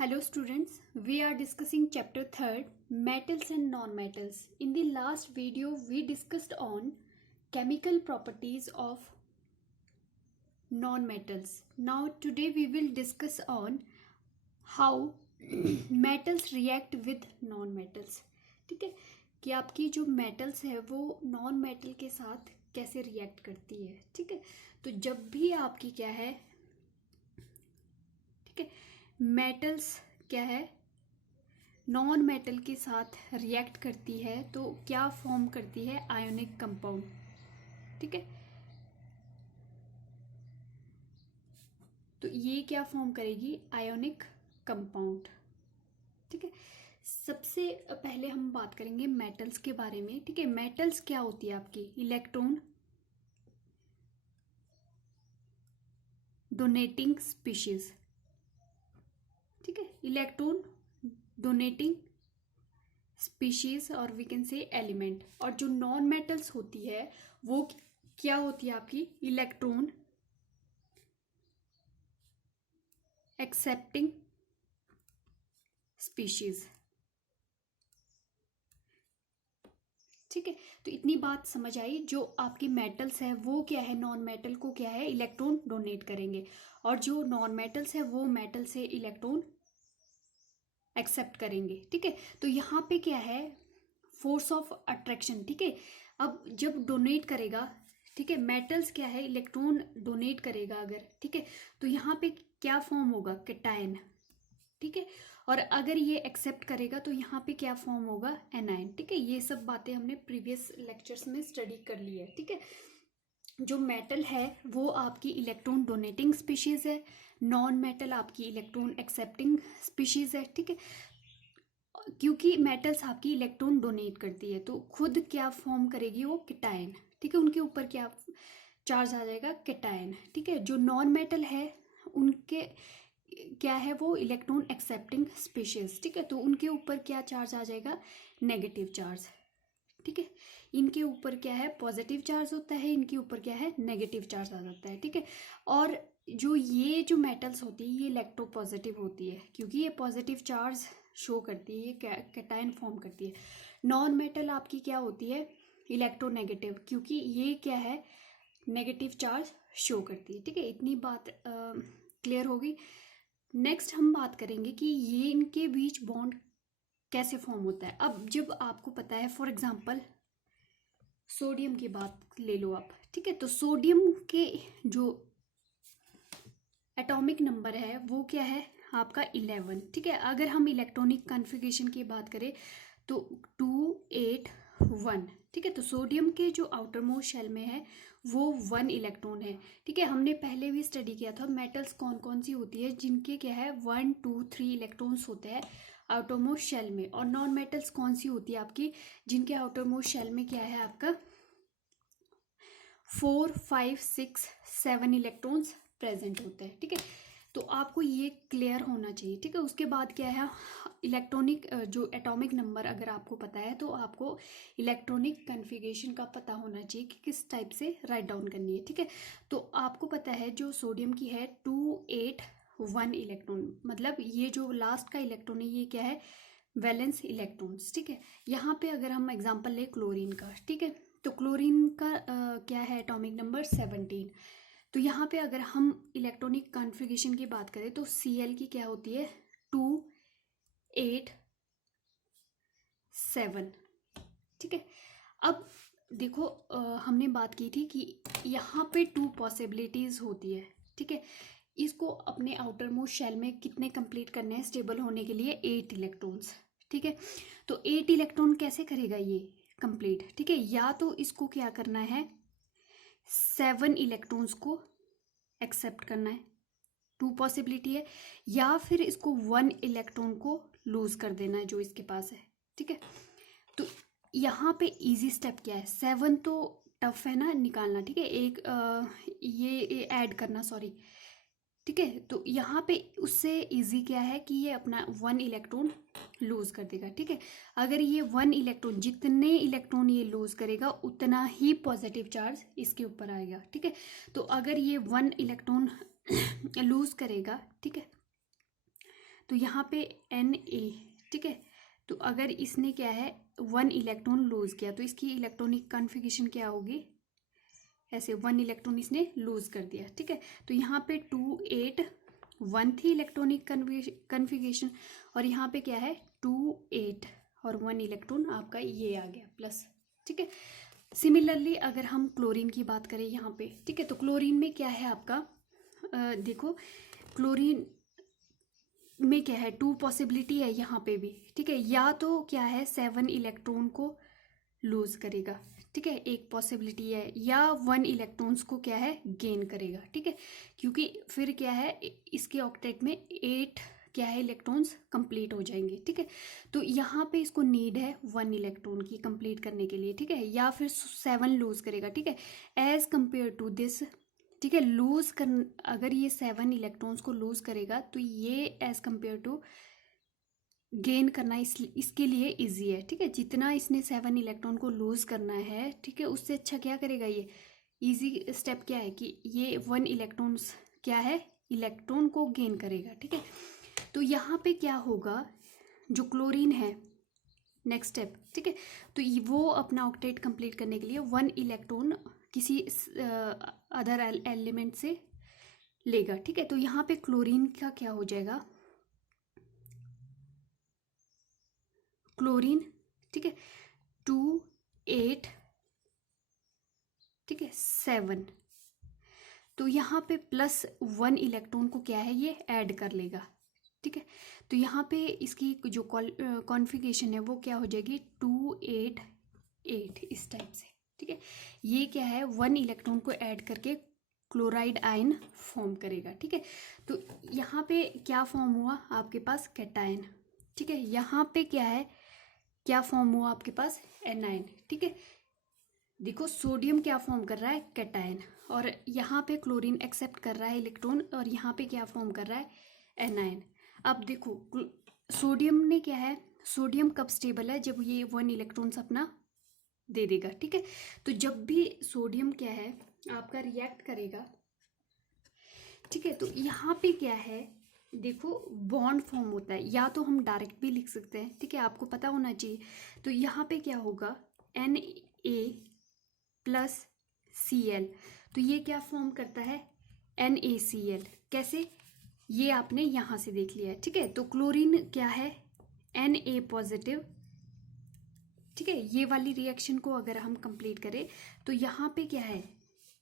Hello students, we are discussing chapter 3rd, metals and non-metals. In the last video we discussed on chemical properties of non-metals. Now today we will discuss on how metals react with non-metals. ठीक है कि आपकी जो metals है वो non-metal के साथ कैसे react करती है. ठीक है, तो जब भी आपकी क्या है, ठीक है, मेटल्स क्या है नॉन मेटल के साथ रिएक्ट करती है तो क्या फॉर्म करती है आयोनिक कंपाउंड. ठीक है, तो ये क्या फॉर्म करेगी आयोनिक कंपाउंड. ठीक है, सबसे पहले हम बात करेंगे मेटल्स के बारे में. ठीक है, मेटल्स क्या होती है आपकी इलेक्ट्रॉन डोनेटिंग स्पीशीज. ठीक है, इलेक्ट्रॉन डोनेटिंग स्पीशीज और वी कैन से एलिमेंट. और जो नॉन मेटल्स होती है वो क्या होती है आपकी इलेक्ट्रॉन एक्सेप्टिंग स्पीशीज. ठीक है, तो इतनी बात समझ आई. जो आपकी मेटल्स है वो क्या है नॉन मेटल को क्या है इलेक्ट्रॉन डोनेट करेंगे और जो नॉन मेटल्स है वो मेटल से इलेक्ट्रॉन एक्सेप्ट करेंगे. ठीक है, तो यहाँ पे क्या है फोर्स ऑफ अट्रैक्शन. ठीक है, अब जब डोनेट करेगा, ठीक है, मेटल्स क्या है इलेक्ट्रॉन डोनेट करेगा अगर, ठीक है, तो यहाँ पे क्या फॉर्म होगा कैटायन. ठीक है, और अगर ये एक्सेप्ट करेगा तो यहाँ पे क्या फॉर्म होगा एनायन. ठीक है, ये सब बातें हमने प्रीवियस लेक्चर्स में स्टडी कर ली है. ठीक है, जो मेटल है वो आपकी इलेक्ट्रॉन डोनेटिंग स्पीशीज है, नॉन मेटल आपकी इलेक्ट्रॉन एक्सेप्टिंग स्पीशीज है. ठीक है, क्योंकि मेटल्स आपकी इलेक्ट्रॉन डोनेट करती है तो खुद क्या फॉर्म करेगी वो कैटायन. ठीक है, उनके ऊपर क्या चार्ज आ जाएगा कैटायन. ठीक है, जो नॉन मेटल है उनके क्या है वो इलेक्ट्रॉन एक्सेप्टिंग स्पीशीज. ठीक है, तो उनके ऊपर क्या चार्ज आ जाएगा नेगेटिव चार्ज. ठीक है, इनके ऊपर क्या है पॉजिटिव चार्ज होता है, इनके ऊपर क्या है नेगेटिव चार्ज आ जाता है. ठीक है, और ये जो मेटल्स होती है ये इलेक्ट्रोपॉजिटिव होती है क्योंकि ये पॉजिटिव चार्ज शो करती है, ये कैटायन फॉर्म करती है. नॉन मेटल आपकी क्या होती है इलेक्ट्रोनेगेटिव क्योंकि ये क्या है नेगेटिव चार्ज शो करती है. ठीक है, इतनी बात क्लियर होगी. नेक्स्ट हम बात करेंगे कि ये इनके बीच बॉन्ड कैसे फॉर्म होता है. अब जब आपको पता है फॉर एग्जांपल सोडियम की बात ले लो आप. ठीक है, तो सोडियम के जो एटॉमिक नंबर है वो क्या है आपका 11. ठीक है, अगर हम इलेक्ट्रॉनिक कॉन्फ़िगरेशन की बात करें तो 281. ठीक है, तो सोडियम के जो आउटर मोस्ट शेल में है वो 1 इलेक्ट्रॉन है. ठीक है, हमने पहले भी स्टडी किया था मेटल्स कौन कौन सी होती है जिनके क्या है 1 2 3 इलेक्ट्रॉन्स होते हैं आउटर मोस्ट शेल में, और नॉन मेटल्स कौन सी होती है आपकी जिनके आउटर मोस्ट शेल में क्या है आपका 4 5 6 7 इलेक्ट्रॉन्स प्रेजेंट होते हैं. ठीक है, तो आपको ये क्लियर होना चाहिए. ठीक है, उसके बाद क्या है इलेक्ट्रॉनिक जो एटॉमिक नंबर अगर आपको पता है तो आपको इलेक्ट्रॉनिक कॉन्फ़िगरेशन का पता होना चाहिए कि किस टाइप से राइट डाउन करनी है. ठीक है, तो आपको पता है जो सोडियम की है 281 इलेक्ट्रॉन, मतलब ये जो लास्ट का इलेक्ट्रॉन है ये क्या है वैलेंस इलेक्ट्रॉन्स. ठीक है, यहाँ पे अगर हम एग्जाम्पल ले क्लोरीन का, ठीक है, तो क्लोरीन का क्या है एटॉमिक नंबर 17. तो यहाँ पे अगर हम इलेक्ट्रॉनिक कॉन्फ़िगरेशन की बात करें तो Cl की क्या होती है 2 8 7. ठीक है, अब देखो हमने बात की थी कि यहाँ पे 2 पॉसिबिलिटीज होती है. ठीक है, इसको अपने आउटर मोस्ट शेल में कितने कंप्लीट करने हैं स्टेबल होने के लिए 8 इलेक्ट्रॉन्स. ठीक है, तो 8 इलेक्ट्रॉन कैसे करेगा ये कंप्लीट. ठीक है, या तो इसको क्या करना है 7 इलेक्ट्रॉन्स को एक्सेप्ट करना है, 2 पॉसिबिलिटी है, या फिर इसको 1 इलेक्ट्रॉन को लूज कर देना है जो इसके पास है. ठीक है, तो यहाँ पे इजी स्टेप क्या है 7 तो टफ है ना निकालना. ठीक है, एक ये ऐड करना सॉरी. ठीक है, तो यहाँ पे उससे इजी क्या है कि ये अपना 1 इलेक्ट्रॉन लूज कर देगा. ठीक है, अगर ये 1 इलेक्ट्रॉन जितने इलेक्ट्रॉन ये लूज करेगा उतना ही पॉजिटिव चार्ज इसके ऊपर आएगा. ठीक है, तो अगर ये 1 इलेक्ट्रॉन लूज करेगा, ठीक है, तो यहाँ पे Na, ठीक है। तो अगर इसने क्या है 1 इलेक्ट्रॉन लूज किया तो इसकी इलेक्ट्रॉनिक कॉन्फ़िगरेशन क्या होगी, ऐसे 1 इलेक्ट्रॉन इसने लूज कर दिया, ठीक है। तो यहाँ पे 2 8 1 थी इलेक्ट्रॉनिक कॉन्फ़िगरेशन, और यहाँ पे क्या है 2 8 और 1 इलेक्ट्रॉन आपका ये आ गया प्लस, ठीक है। सिमिलरली अगर हम क्लोरीन की बात करें यहाँ पे, ठीक है, तो क्लोरीन में क्या है आपका, देखो क्लोरीन में क्या है 2 पॉसिबिलिटी है यहाँ पे भी, ठीक है। या तो क्या है 7 इलेक्ट्रॉन को लूज करेगा, ठीक है, एक पॉसिबिलिटी है, या 1 इलेक्ट्रॉन्स को क्या है गेन करेगा, ठीक है। क्योंकि फिर क्या है इसके ऑक्टेट में 8 क्या है इलेक्ट्रॉन्स कंप्लीट हो जाएंगे, ठीक है। तो यहाँ पे इसको नीड है 1 इलेक्ट्रॉन की कंप्लीट करने के लिए, ठीक है, या फिर 7 लूज करेगा, ठीक है, एज कंपेयर टू दिस, ठीक है। लूज कर अगर ये 7 इलेक्ट्रॉन्स को लूज करेगा तो ये एज कंपेयर टू गेन करना इसके लिए इजी है, ठीक है। जितना इसने 7 इलेक्ट्रॉन को लूज करना है, ठीक है, उससे अच्छा क्या करेगा ये इजी स्टेप क्या है कि ये 1 इलेक्ट्रॉन्स क्या है इलेक्ट्रॉन को गेन करेगा, ठीक है। तो यहाँ पे क्या होगा, जो क्लोरीन है नेक्स्ट स्टेप, ठीक है, तो वो अपना ऑक्टेट कंप्लीट करने के लिए 1 इलेक्ट्रॉन किसी अदर एलिमेंट से लेगा, ठीक है। तो यहाँ पे क्लोरीन का क्या हो जाएगा, क्लोरीन, ठीक है 2 8, ठीक है 7, तो यहाँ पे प्लस 1 इलेक्ट्रॉन को क्या है ये ऐड कर लेगा, ठीक है। तो यहाँ पे इसकी जो कॉन्फ़िगरेशन है वो क्या हो जाएगी 2 8 8 इस टाइप से, ठीक है। ये क्या है 1 इलेक्ट्रॉन को ऐड करके क्लोराइड आयन फॉर्म करेगा, ठीक है। तो यहाँ पे क्या फॉर्म हुआ आपके पास कैटायन, ठीक है। यहाँ पे क्या है क्या फॉर्म हुआ आपके पास एनायन, ठीक है। देखो सोडियम क्या फॉर्म कर रहा है कैटायन, और यहाँ पे क्लोरीन एक्सेप्ट कर रहा है इलेक्ट्रॉन, और यहाँ पे क्या फॉर्म कर रहा है एनायन। अब देखो सोडियम ने क्या है, सोडियम कब स्टेबल है जब ये 1 इलेक्ट्रॉन्स अपना दे देगा, ठीक है। तो जब भी सोडियम क्या है आपका रिएक्ट करेगा, ठीक है, तो यहाँ पे क्या है देखो बॉन्ड फॉर्म होता है, या तो हम डायरेक्ट भी लिख सकते हैं, ठीक है, आपको पता होना चाहिए। तो यहाँ पे क्या होगा Na प्लस Cl, तो ये क्या फॉर्म करता है NaCl, कैसे ये आपने यहाँ से देख लिया है, ठीक है। तो क्लोरीन क्या है Na पॉजिटिव, ठीक है। ये वाली रिएक्शन को अगर हम कंप्लीट करें तो यहाँ पे क्या है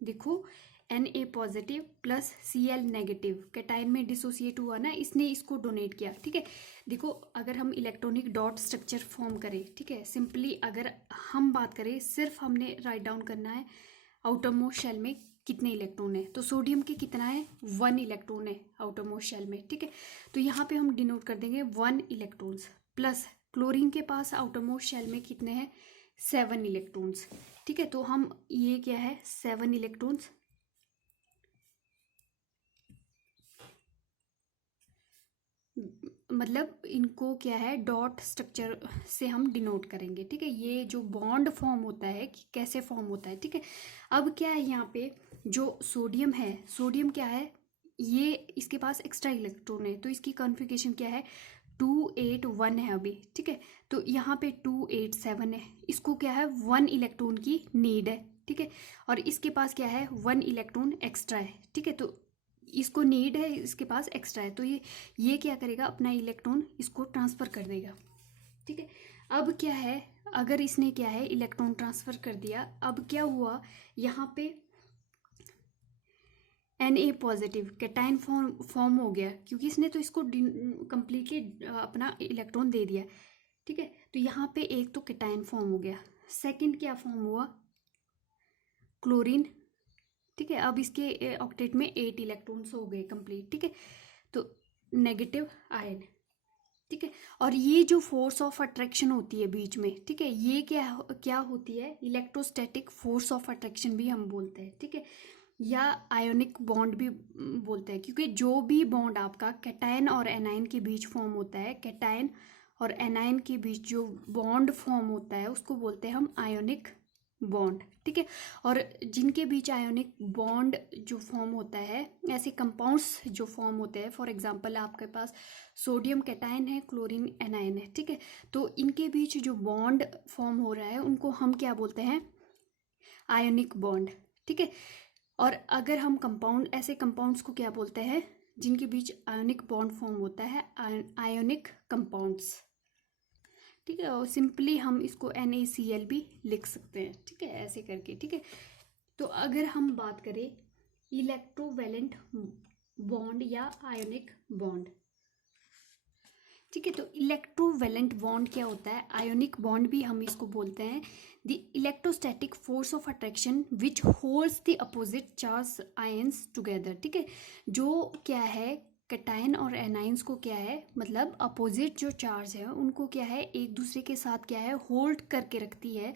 देखो Na positive plus Cl negative, cation में डिसोसिएट हुआ ना, इसने इसको डोनेट किया, ठीक है। देखो अगर हम इलेक्ट्रॉनिक डॉट स्ट्रक्चर फॉर्म करें, ठीक है, सिंपली अगर हम बात करें सिर्फ हमने राइट डाउन करना है आउटर मोस्ट शेल में कितने इलेक्ट्रॉन है, तो सोडियम के कितना है 1 इलेक्ट्रॉन है आउटर मोस्ट शेल में, ठीक है। तो यहाँ पे हम डिनोट कर देंगे 1 इलेक्ट्रॉन्स, प्लस क्लोरीन के पास आउटर मोस्ट शेल में कितने हैं 7 इलेक्ट्रॉन्स, ठीक है। तो हम ये क्या है 7 इलेक्ट्रॉन्स, मतलब इनको क्या है डॉट स्ट्रक्चर से हम डिनोट करेंगे, ठीक है। ये जो बॉन्ड फॉर्म होता है कि कैसे फॉर्म होता है, ठीक है। अब क्या है यहाँ पे जो सोडियम है, सोडियम क्या है ये इसके पास एक्स्ट्रा इलेक्ट्रॉन है, तो इसकी कॉन्फ़िगरेशन क्या है 2 8 1 है अभी, ठीक है। तो यहाँ पे 2 8 7 है, इसको क्या है 1 इलेक्ट्रॉन की नीड है, ठीक है। और इसके पास क्या है 1 इलेक्ट्रॉन एक्स्ट्रा है, ठीक है। तो इसको नीड है, इसके पास एक्स्ट्रा है, तो ये क्या करेगा अपना इलेक्ट्रॉन इसको ट्रांसफ़र कर देगा, ठीक है। अब क्या है अगर इसने क्या है इलेक्ट्रॉन ट्रांसफ़र कर दिया, अब क्या हुआ यहाँ पे Na पॉजिटिव कैटायन फॉर्म हो गया, क्योंकि इसने तो इसको कंप्लीटली अपना इलेक्ट्रॉन दे दिया, ठीक है। तो यहाँ पे एक तो कैटायन फॉर्म हो गया, सेकंड क्या फॉर्म हुआ क्लोरीन, ठीक है। अब इसके ऑक्टेट में 8 इलेक्ट्रॉन्स हो गए कंप्लीट, ठीक है। तो नेगेटिव आयन, ठीक है। और ये जो फोर्स ऑफ अट्रैक्शन होती है बीच में, ठीक है, ये क्या होती है इलेक्ट्रोस्टैटिक फोर्स ऑफ अट्रैक्शन भी हम बोलते हैं, ठीक है, या आयोनिक बॉन्ड भी बोलते हैं, क्योंकि जो भी बॉन्ड आपका कैटायन और एनायन के बीच फॉर्म होता है, कैटायन और एनायन के बीच जो बॉन्ड फॉर्म होता है उसको बोलते हैं हम आयोनिक बॉन्ड, ठीक है। और जिनके बीच आयोनिक बॉन्ड जो फॉर्म होता है, ऐसे कंपाउंड्स जो फॉर्म होते हैं, फॉर एग्जांपल आपके पास सोडियम कैटायन है, क्लोरीन एनायन है, ठीक है। तो इनके बीच जो बॉन्ड फॉर्म हो रहा है उनको हम क्या बोलते हैं, आयोनिक बॉन्ड, ठीक है। और अगर हम कंपाउंड, ऐसे कंपाउंड्स को क्या बोलते हैं जिनके बीच आयोनिक बॉन्ड फॉर्म होता है, आयोनिक कंपाउंड्स, ठीक है। और सिंपली हम इसको NaCl भी लिख सकते हैं, ठीक है, ऐसे करके, ठीक है। तो अगर हम बात करें इलेक्ट्रोवैलेंट बॉन्ड या आयोनिक बॉन्ड, ठीक है। तो इलेक्ट्रोवैलेंट बॉन्ड क्या होता है, आयोनिक बॉन्ड भी हम इसको बोलते हैं, the electrostatic force of attraction which holds the opposite charge ions together, ठीक है। जो क्या है, कैटायन और एनाइंस को क्या है, मतलब अपोजिट जो चार्ज है उनको क्या है, एक दूसरे के साथ क्या है, होल्ड करके रखती है।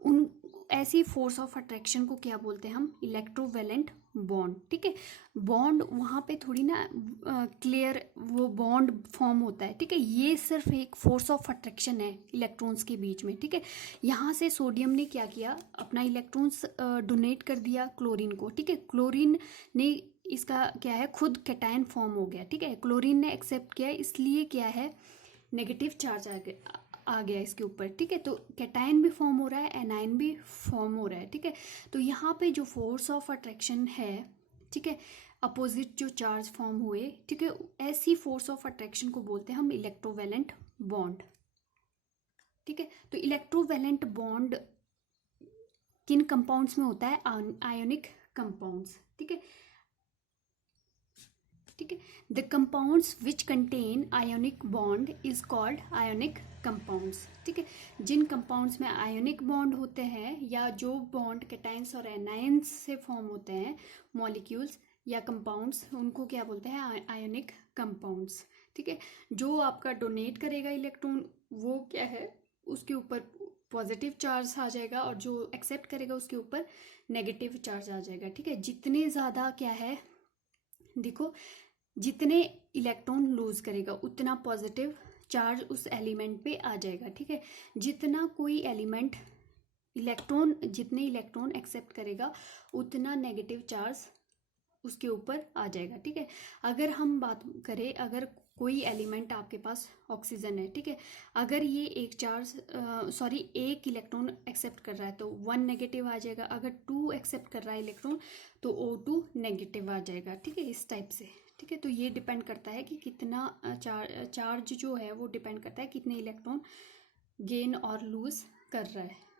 उन ऐसी फोर्स ऑफ अट्रैक्शन को क्या बोलते हैं हम, इलेक्ट्रोवैलेंट बॉन्ड, ठीक है। बॉन्ड वहाँ पे थोड़ी ना क्लियर वो बॉन्ड फॉर्म होता है, ठीक है। ये सिर्फ एक फोर्स ऑफ अट्रैक्शन है इलेक्ट्रॉन्स के बीच में, ठीक है। यहाँ से सोडियम ने क्या किया, अपना इलेक्ट्रॉन्स डोनेट कर दिया क्लोरीन को, ठीक है। क्लोरीन ने इसका क्या है, खुद कैटायन फॉर्म हो गया, ठीक है। क्लोरीन ने एक्सेप्ट किया, इसलिए क्या है, नेगेटिव चार्ज आ गया इसके ऊपर, ठीक है। तो कैटायन भी फॉर्म हो रहा है, एनायन भी फॉर्म हो रहा है, ठीक है। तो यहाँ पे जो फोर्स ऑफ अट्रैक्शन है, ठीक है, अपोजिट जो चार्ज फॉर्म हुए, ठीक है, ऐसी फोर्स ऑफ अट्रैक्शन को बोलते हैं हम इलेक्ट्रोवैलेंट बॉन्ड, ठीक है। तो इलेक्ट्रोवैलेंट बॉन्ड किन कंपाउंड्स में होता है, आयोनिक कंपाउंड्स, ठीक है, ठीक है। The compounds which contain ionic bond is called ionic compounds, ठीक है। जिन कंपाउंड्स में आयोनिक बॉन्ड होते हैं या जो बॉन्ड कैटायंस और एनायंस से फॉर्म होते हैं, मॉलिक्यूल्स या कंपाउंड्स, उनको क्या बोलते हैं, आयोनिक कंपाउंड्स, ठीक है। जो आपका डोनेट करेगा इलेक्ट्रॉन वो क्या है, उसके ऊपर पॉजिटिव चार्ज आ जाएगा, और जो एक्सेप्ट करेगा उसके ऊपर नेगेटिव चार्ज आ जाएगा, ठीक है। जितने ज़्यादा क्या है, देखो, जितने इलेक्ट्रॉन लूज करेगा उतना पॉजिटिव चार्ज उस एलिमेंट पे आ जाएगा, ठीक है। जितना कोई एलिमेंट जितने इलेक्ट्रॉन एक्सेप्ट करेगा उतना नेगेटिव चार्ज उसके ऊपर आ जाएगा, ठीक है। अगर हम बात करें, अगर कोई एलिमेंट आपके पास ऑक्सीजन है, ठीक है, अगर ये एक इलेक्ट्रॉन एक्सेप्ट कर रहा है तो 1 नेगेटिव आ जाएगा, अगर 2 एक्सेप्ट कर रहा है इलेक्ट्रॉन तो O2 नेगेटिव आ जाएगा, ठीक है, इस टाइप से, ठीक है। तो ये डिपेंड करता है कि कितना चार्ज जो है वो डिपेंड करता है कितने इलेक्ट्रॉन गेन और लूज कर रहा है।